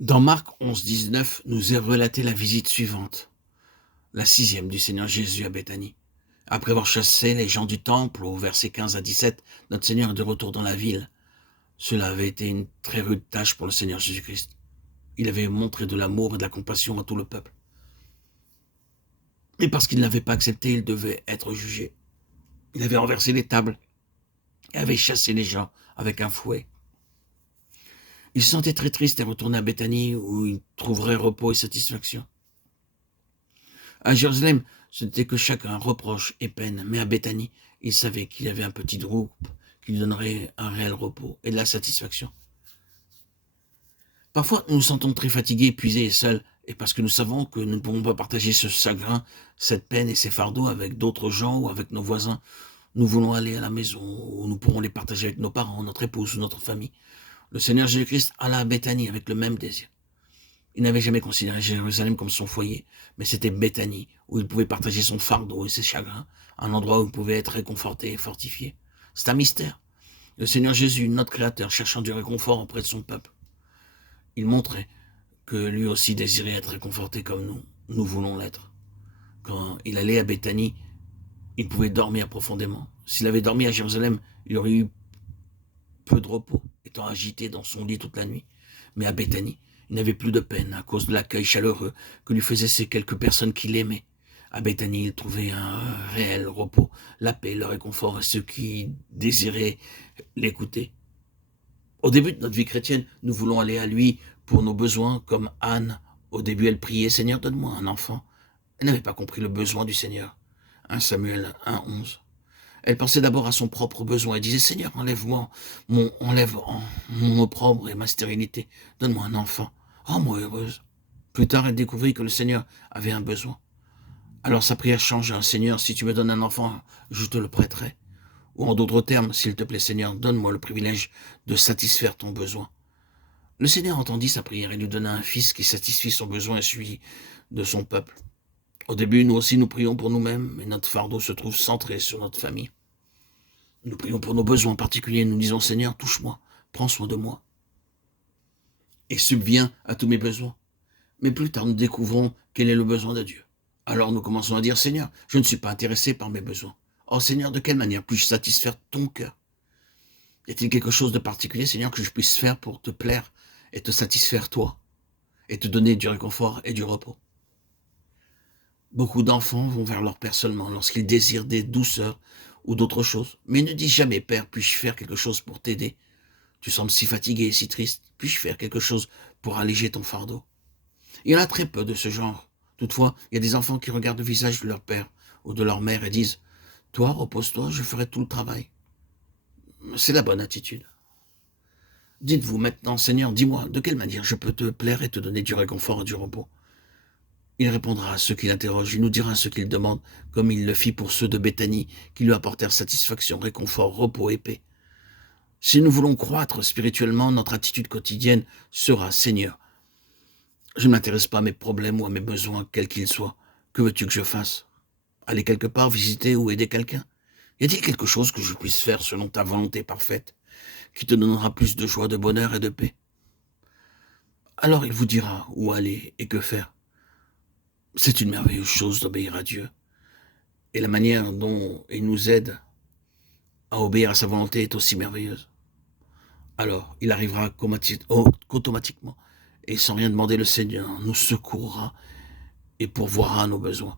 Dans Marc 11, 19, nous est relatée la visite suivante, la 6e du Seigneur Jésus à Béthanie. Après avoir chassé les gens du temple, au verset 15 à 17, notre Seigneur est de retour dans la ville. Cela avait été une très rude tâche pour le Seigneur Jésus-Christ. Il avait montré de l'amour et de la compassion à tout le peuple. Mais parce qu'il n'avait pas accepté, il devait être jugé. Il avait renversé les tables et avait chassé les gens avec un fouet. Il se sentait très triste et retourné à Béthanie où il trouverait repos et satisfaction. À Jérusalem, ce n'était que chacun reproche et peine, mais à Béthanie, il savait qu'il y avait un petit groupe qui lui donnerait un réel repos et de la satisfaction. Parfois, nous nous sentons très fatigués, épuisés et seuls, et parce que nous savons que nous ne pouvons pas partager ce chagrin, cette peine et ces fardeaux avec d'autres gens ou avec nos voisins, nous voulons aller à la maison où nous pourrons les partager avec nos parents, notre épouse ou notre famille. Le Seigneur Jésus-Christ alla à Béthanie avec le même désir. Il n'avait jamais considéré Jérusalem comme son foyer, mais c'était Béthanie, où il pouvait partager son fardeau et ses chagrins, un endroit où il pouvait être réconforté et fortifié. C'est un mystère. Le Seigneur Jésus, notre Créateur, cherchant du réconfort auprès de son peuple, il montrait que lui aussi désirait être réconforté comme nous voulons l'être. Quand il allait à Béthanie, il pouvait dormir profondément. S'il avait dormi à Jérusalem, il aurait eu peu de repos, étant agité dans son lit toute la nuit. Mais à Béthanie, il n'avait plus de peine à cause de l'accueil chaleureux que lui faisaient ces quelques personnes qui l'aimaient. À Béthanie, il trouvait un réel repos, la paix, le réconfort à ceux qui désiraient l'écouter. Au début de notre vie chrétienne, nous voulons aller à lui pour nos besoins, comme Anne. Au début, elle priait, Seigneur, donne-moi un enfant. Elle n'avait pas compris le besoin du Seigneur. 1 Samuel 1:11. Elle pensait d'abord à son propre besoin. Elle disait, Seigneur, enlève mon opprobre et ma stérilité. Donne-moi un enfant. Oh, moi heureuse. Plus tard, elle découvrit que le Seigneur avait un besoin. Alors sa prière changea. Seigneur, si tu me donnes un enfant, je te le prêterai. Ou en d'autres termes, s'il te plaît, Seigneur, donne-moi le privilège de satisfaire ton besoin. Le Seigneur entendit sa prière et lui donna un fils qui satisfit son besoin et celui de son peuple. Au début, nous aussi, nous prions pour nous-mêmes, mais notre fardeau se trouve centré sur notre famille. Nous prions pour nos besoins particuliers, nous disons, Seigneur, touche-moi, prends soin de moi, et subviens à tous mes besoins. Mais plus tard, nous découvrons quel est le besoin de Dieu. Alors nous commençons à dire, Seigneur, je ne suis pas intéressé par mes besoins. Oh Seigneur, de quelle manière puis-je satisfaire ton cœur? Y a-t-il quelque chose de particulier, Seigneur, que je puisse faire pour te plaire et te satisfaire toi, et te donner du réconfort et du repos? Beaucoup d'enfants vont vers leur père seulement lorsqu'ils désirent des douceurs ou d'autres choses, mais ils ne disent jamais, Père, puis-je faire quelque chose pour t'aider? Tu sembles si fatigué et si triste, puis-je faire quelque chose pour alléger ton fardeau? Il y en a très peu de ce genre. Toutefois, il y a des enfants qui regardent le visage de leur père ou de leur mère et disent, toi, repose-toi, je ferai tout le travail. C'est la bonne attitude. Dites-vous maintenant, Seigneur, dis-moi, de quelle manière je peux te plaire et te donner du réconfort et du repos? Il répondra à ceux qui l'interrogent, il nous dira ce qu'il demande, comme il le fit pour ceux de Béthanie, qui lui apportèrent satisfaction, réconfort, repos et paix. Si nous voulons croître spirituellement, notre attitude quotidienne sera, Seigneur, je ne m'intéresse pas à mes problèmes ou à mes besoins, quels qu'ils soient. Que veux-tu que je fasse? Aller quelque part, visiter ou aider quelqu'un? Y a-t-il quelque chose que je puisse faire selon ta volonté parfaite, qui te donnera plus de joie, de bonheur et de paix? Alors il vous dira où aller et que faire. C'est une merveilleuse chose d'obéir à Dieu. Et la manière dont il nous aide à obéir à sa volonté est aussi merveilleuse. Alors, il arrivera qu'automatiquement, et sans rien demander, le Seigneur nous secourra et pourvoira à nos besoins.